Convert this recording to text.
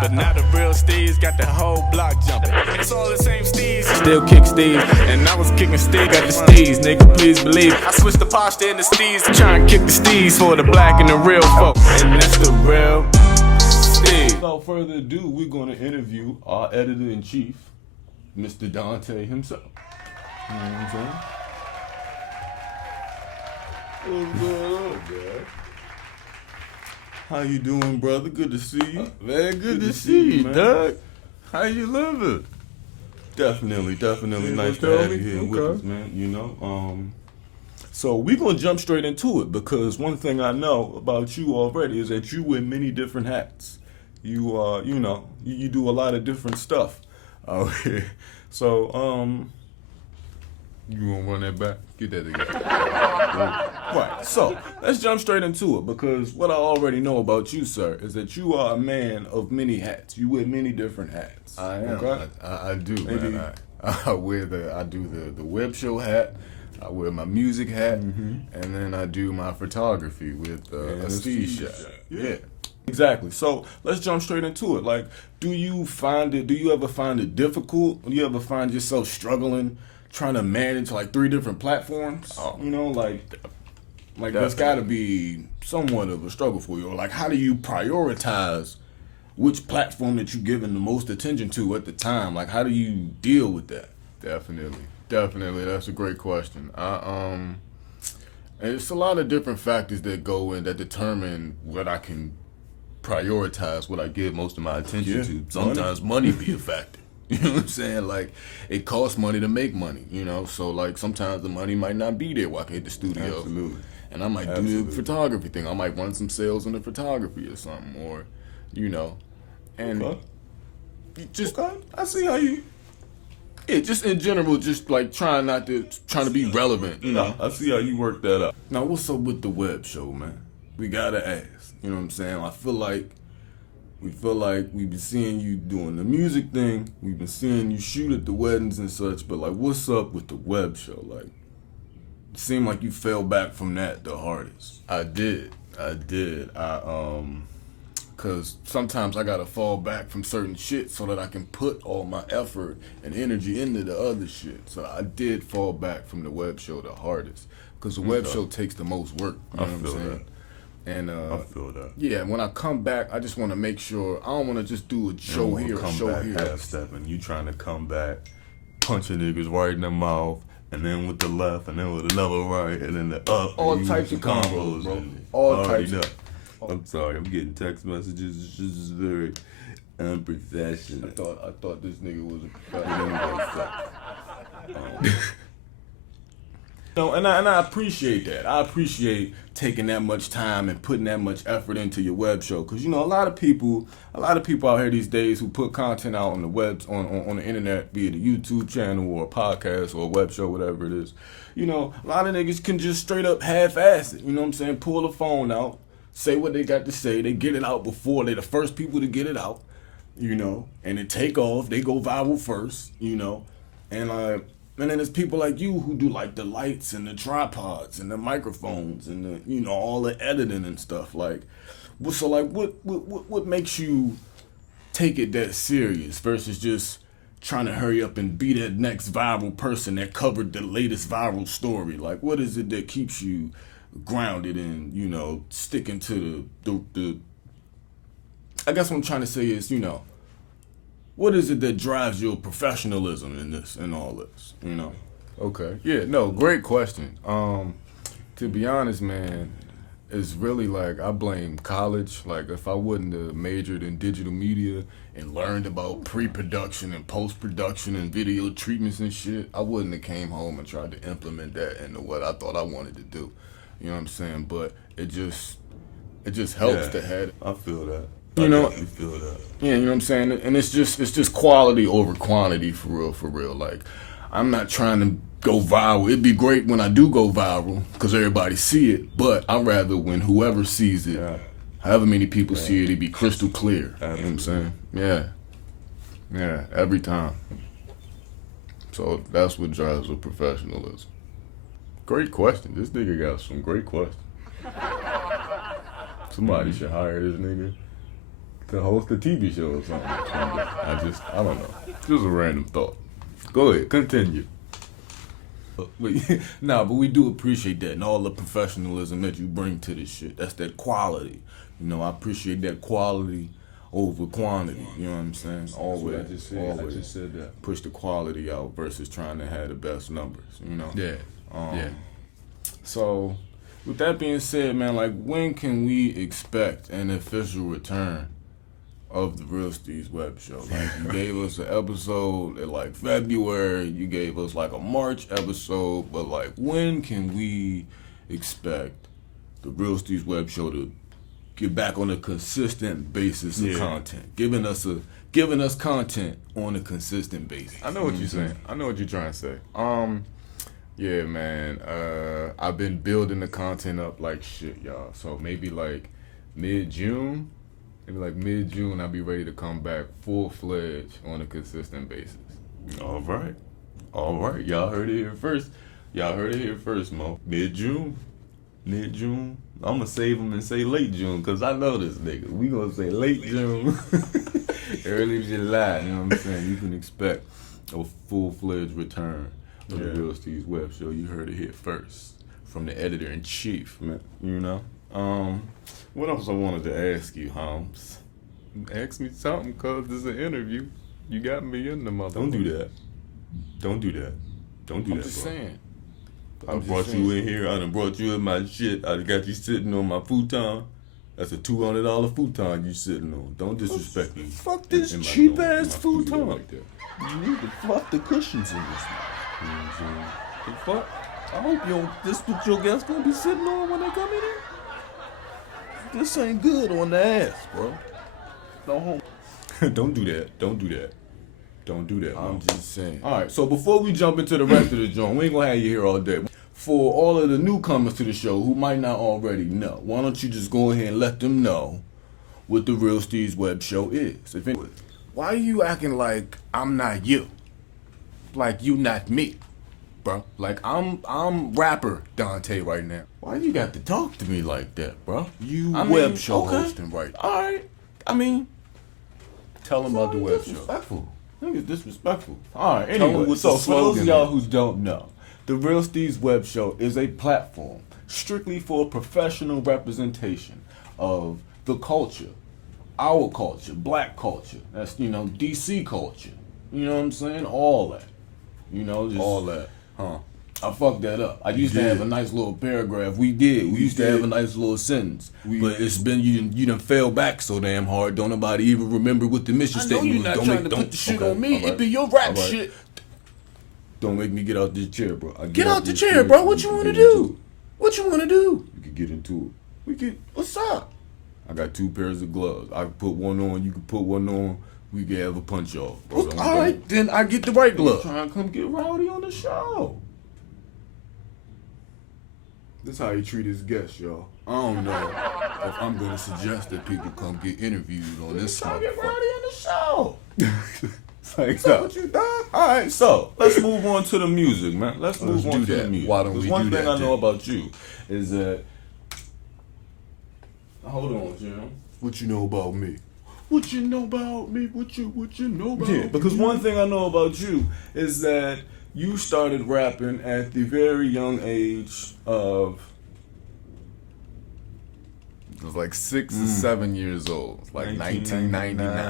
But now the real Steeze got the whole block jumping. It's all the same Steeze. Still kick Steeze, and I was kicking Steeze. Got the Steeze, nigga, please believe. I switched the posture into Steeze to try and kick the Steeze for the black and the real folk. And that's the real Steeze. Without further ado, we're going to interview our editor-in-chief, Mr. Don Tae himself. You know what I'm saying? What's going on, man? How you doing, brother? Good to see you. Man, good to see you, man. Doug. How you living? Definitely nice to have you here with us, man. You know, so we're gonna jump straight into it because one thing I know about you already is that you wear many different hats. You you know, you do a lot of different stuff out here. So You want to run that back? Get that again. right. So let's jump straight into it because what I already know about you, sir, is that you are a man of many hats. You wear many different hats. I am. Okay? I do, Maybe. man. I do the web show hat. I wear my music hat, and then I do my photography with a Steeze shot. Yeah. Exactly. So let's jump straight into it. Like, do you ever find it difficult? Do you ever find yourself struggling trying to manage like 3 different platforms? You know, like that's got to be somewhat of a struggle for you. Or like, how do you prioritize which platform that you're giving the most attention to at the time? Like, how do you deal with that? Definitely. That's a great question. And it's a lot of different factors that go in that determine what I can prioritize, what I give most of my attention to. Sometimes money be a factor. You know what I'm saying? Like, it costs money to make money, you know? So, like, sometimes the money might not be there while I can hit the studio. Absolutely. And I might do the photography thing. I might run some sales in the photography or something, or, you know. And I see how you... Yeah, just in general, just, like, trying to be relevant, you know? I see how you work that out. Now, what's up with the web show, man? We gotta ask. You know what I'm saying? I feel like we've been seeing you doing the music thing. We've been seeing you shoot at the weddings and such. But like, what's up with the web show? Like, it seemed like you fell back from that the hardest. I did. Cause sometimes I gotta fall back from certain shit so that I can put all my effort and energy into the other shit. So I did fall back from the web show the hardest. Cause the web show takes the most work. You know what I'm saying? That. And I feel that. Yeah, when I come back, I just want to make sure I don't want to just do a show here, a show here. Half-stepping. You trying to come back, punching niggas right in the mouth, and then with the left, and then with another right, and then the up. All types of combos, bro. All types. I'm sorry, I'm getting text messages. It's just very unprofessional. I thought this nigga was a professional. No, and I appreciate that. I appreciate taking that much time and putting that much effort into your web show, because you know a lot of people out here these days who put content out on the web on the internet, be it a YouTube channel or a podcast or a web show, whatever it is. You know, a lot of niggas can just straight up half-ass it. You know what I'm saying? Pull the phone out, say what they got to say. They get it out before they're the first people to get it out. You know, and it take off. They go viral first. You know, and then there's people like you who do like the lights and the tripods and the microphones and the, you know, all the editing and stuff. Like, so like, what makes you take it that serious versus just trying to hurry up and be that next viral person that covered the latest viral story? Like, what is it that keeps you grounded and, you know, sticking to the I guess what I'm trying to say is, you know, what is it that drives your professionalism in this and all this, you know? Okay. Yeah, no, great question. To be honest, man, it's really like I blame college. Like, if I wouldn't have majored in digital media and learned about pre-production and post-production and video treatments and shit, I wouldn't have came home and tried to implement that into what I thought I wanted to do. You know what I'm saying? But it just helps to have it. I feel that. You know, I feel that. Yeah, you know what I'm saying? And it's just quality over quantity for real. Like, I'm not trying to go viral. It'd be great when I do go viral because everybody see it, but I'd rather when whoever sees it, however many people see it, it'd be crystal clear. You know what I'm saying? Yeah, every time. So that's what drives with professionalism. Great question. This nigga got some great questions. Somebody should hire this nigga to host a TV show or something. I don't know. Just a random thought. Go ahead, continue. But we do appreciate that and all the professionalism that you bring to this shit. That's that quality. You know, I appreciate that quality over quantity. You know what I'm saying? Always. I just said that. Push the quality out versus trying to have the best numbers. You know? Yeah. So, with that being said, man, like, when can we expect an official return of the Real Steeze web show? Like, you gave us an episode in like February, you gave us like a March episode, but like, when can we expect the Real Steeze web show to get back on a consistent basis of content, giving us content on a consistent basis? I know what you're saying. I know what you're trying to say. Yeah, man. I've been building the content up like shit, y'all. So maybe like mid-June, I'll be ready to come back full-fledged on a consistent basis. All right. Y'all heard it here first, Mo. Mid-June. I'm gonna save them and say late June, because I know this nigga. We gonna say late June, Early July, you know what I'm saying? You can expect a full-fledged return of the Real Steeze web show. You heard it here first from the editor-in-chief, man. You know? What else I wanted to ask you, Holmes? Ask me something, cause this is an interview. You got me in the mother. Don't do that. Don't do that, I'm bro. just saying. I brought you in here. I done brought you in my shit. I got you sitting on my futon. That's a $200 futon you sitting on. Don't disrespect me. Fuck this in my cheap dome, in ass my studio futon. like that. You need to fluff the cushions in this. You know what I'm saying? The fuck? I hope you don't. This what your guests gonna be sitting on when they come in here. This ain't good on the ass, bro. No home. Don't do that. Don't do that. I'm Man. just saying. All right, so before we jump into the rest of the joint, we ain't gonna have you here all day. For all of the newcomers to the show who might not already know, why don't you just go ahead and let them know what the Real Steeze web show is? Why are you acting like I'm not you? Like you not me, bro? Like I'm rapper Don Tae right now. Why you got to talk to me like that, bro? Web show hosting right now. All right. I mean, Tell them about the web show. disrespectful. Niggas disrespectful. All right, Tell 'em anyway, what so the for those of slogan y'all is. who don't know, the Real Steeze web show is a platform strictly for professional representation of the culture, our culture, black culture. That's, DC culture. You know what I'm saying? All that. Just All that, huh? I fucked that up. I used to have a nice little paragraph. We used to have a nice little sentence. But it's been you done fell back so damn hard. Don't nobody even remember what the mission statement was. Don't put the shit on me. It be your rap shit. Don't make me get out this chair, bro. Get out the chair, bro. What you want to do? What you want to do? We could get into it. What's up? I got 2 pairs of gloves. I can put one on. You can put one on. We can have a punch off, bro. All right, then I get the right glove. Trying to come get rowdy on the show. This how he treat his guests, y'all. I don't know if I'm gonna suggest that people come get interviewed on this Trying to get rowdy motherfucker. on the show. Like that. What you done? All right, so let's move on to the music, man. Let's move on do to the that. music. Why don't 'Cause we one do thing that, I know then? about you is that. Hold on, Jim. What you know about me? What you know about me? What you know about Yeah, because me? one thing I know about you is that you started rapping at the very young age of. I was like 6 or 7 years old, like 1999.